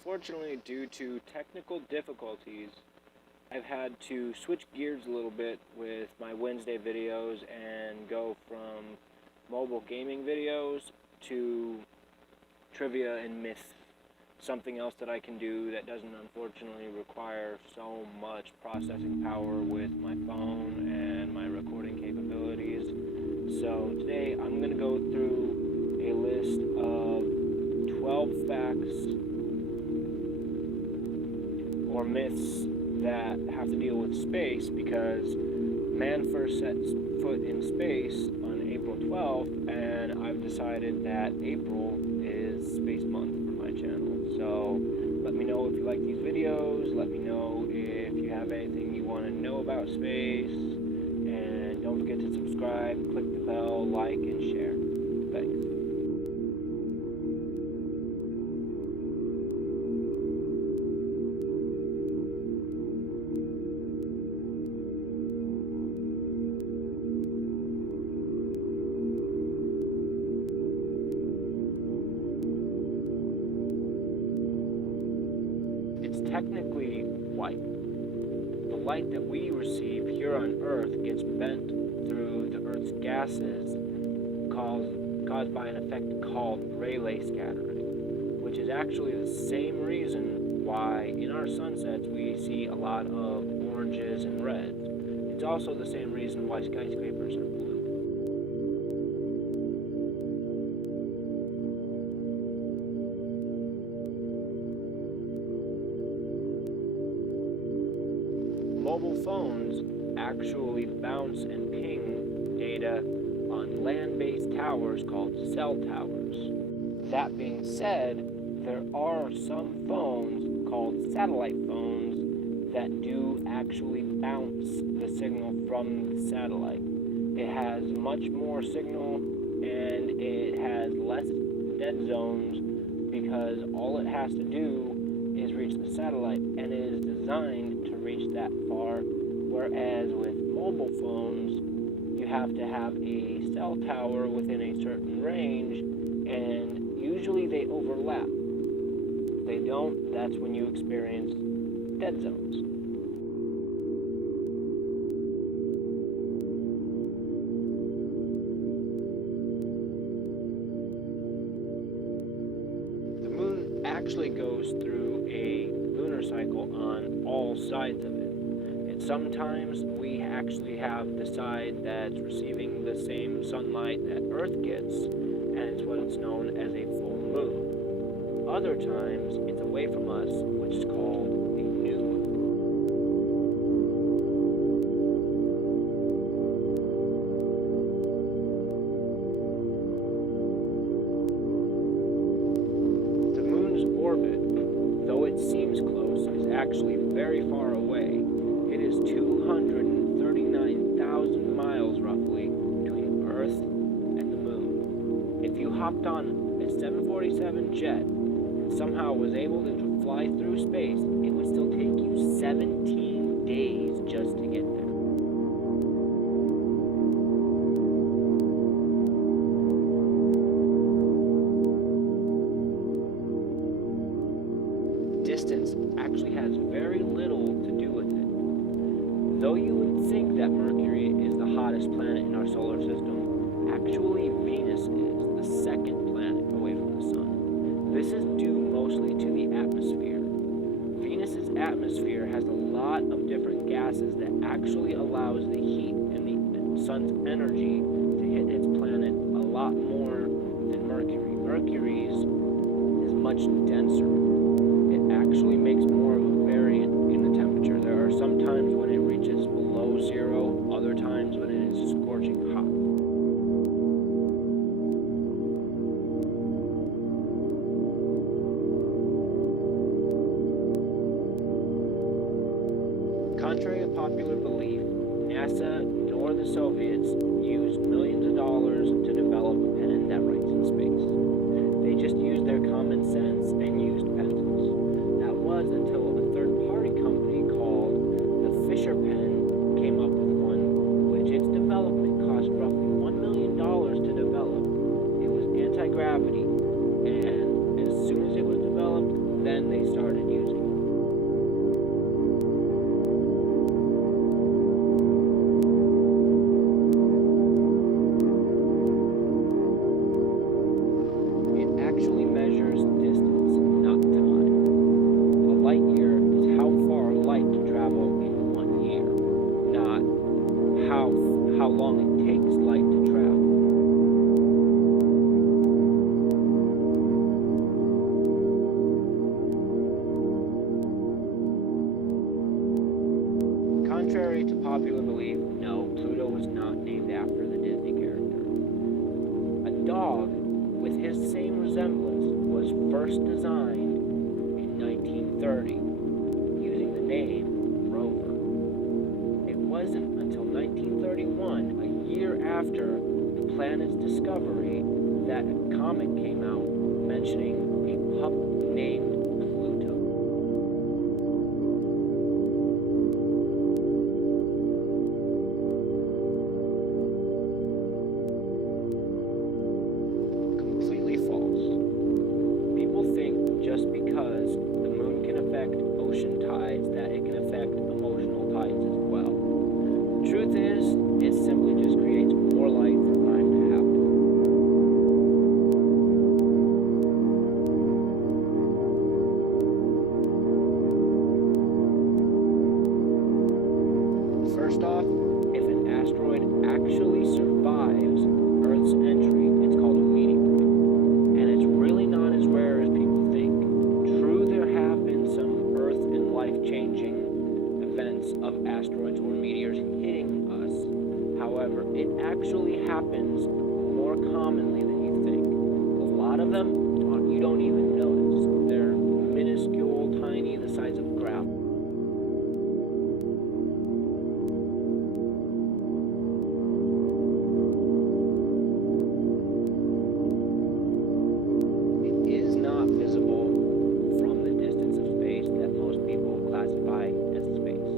unfortunately, due to technical difficulties, I've had to switch gears a little bit with my Wednesday videos and go from mobile gaming videos to trivia and myth. Something else that I can do that doesn't unfortunately require so much processing power with my phone and my recording capabilities. So today I'm going to go through a list of 12 facts or myths that have to deal with space, because man first sets foot in space on April 12th, and I've decided that April is Space Month for my channel. So let me know if you like these videos, let me know if you have anything you want to know about space, and don't forget to subscribe, click the bell, like, and share. Thanks. It's technically white. The light that we receive here on Earth gets bent through the Earth's gases caused by an effect called Rayleigh scattering, which is actually the same reason why in our sunsets we see a lot of oranges and reds. It's also the same reason why skyscrapers are blue. Mobile phones actually bounce and ping data on land-based towers called cell towers. That being said, there are some phones called satellite phones that do actually bounce the signal from the satellite. It has much more signal and it has less dead zones because all it has to do is reach the satellite, and it is designed to reach that far, whereas with mobile phones you have to have a cell tower within a certain range, and usually they overlap. If they don't, that's when you experience dead zones. The moon actually goes through a lunar cycle on all sides of it. And sometimes we actually have the side that's receiving the same sunlight that Earth gets, and it's what's known as a full moon. Other times it's away from us, which is called a new moon. The moon's orbit, though it seems close, is actually very far away. It is 239,000 miles roughly between Earth and the moon. If you hopped on a 747 jet and somehow was able to fly through space, it would still take you 17 days just to get there. Distance actually has very little to do with it. Though you would think that Mercury is the hottest planet in our solar system, actually Venus is the second planet away from the Sun. This is due mostly to the atmosphere. Venus's atmosphere has a lot of different gases that actually allows the heat and the Sun's energy to hit its planet a lot more than Mercury. Mercury's is much denser. It actually makes more of a variant in the temperature. There are some times when it reaches below zero, other times when it is scorching hot. Contrary to popular belief, NASA nor the Soviets used millions of dollars to develop a pen that writes in space. They just used their common sense and used pencils. That was until a third-party company called the Fisher Pen came up with one, which its development cost roughly $1 million to develop. It was anti-gravity, and as soon as it was developed, then they started to popular belief, no, Pluto was not named after the Disney character. A dog with his same resemblance was first designed in 1930 using the name Rover. It wasn't until 1931, a year after the planet's discovery, that a comic came out mentioning a pup named Pluto. Completely false. People think just because the moon can affect ocean tides that it can affect emotional tides as well. The truth is, it simply just creates more light for crime to happen. First off, if an asteroid actually survives Earth's entry, it's called a meteorite. And it's really not as rare as people think. True, there have been some Earth and life-changing events of asteroids or meteors hitting us. However, it actually happens more commonly than you think. A lot of them you don't even notice. They're minuscule, tiny, the size of gravel. Visible from the distance of space that most people classify as space.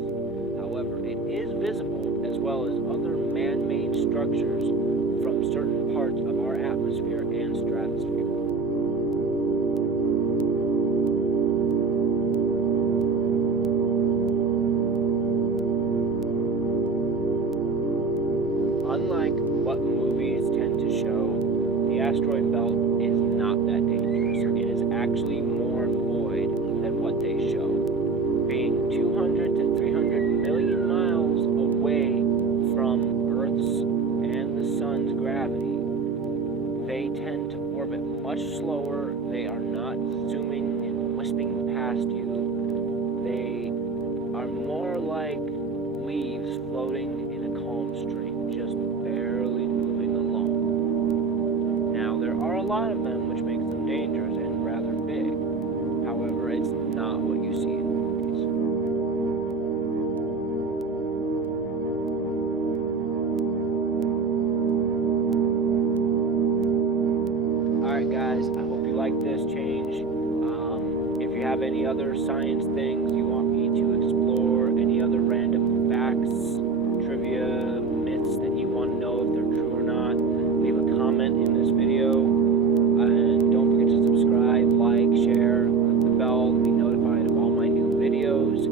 However, it is visible as well as other man-made structures from certain parts of our atmosphere and stratosphere. Unlike what movies tend to show, the asteroid belt is not that dangerous. It is actually more void than what they show. Being 200 to 300 million miles away from Earth's and the Sun's gravity, they tend to orbit much slower. They are not zooming and wisping past you. They are more like leaves floating in a calm stream, just barely moving along. Now, there are a lot of them, which makes them dangerous and rather big. However, it's not what you see in movies. Alright guys, I hope you like this change. If you have any other science things you want me to explore, any other random facts, trivia, myths that you want to know if they're true or not, leave a comment in this video. And don't forget to subscribe, like, share, click the bell to be notified of all my new videos.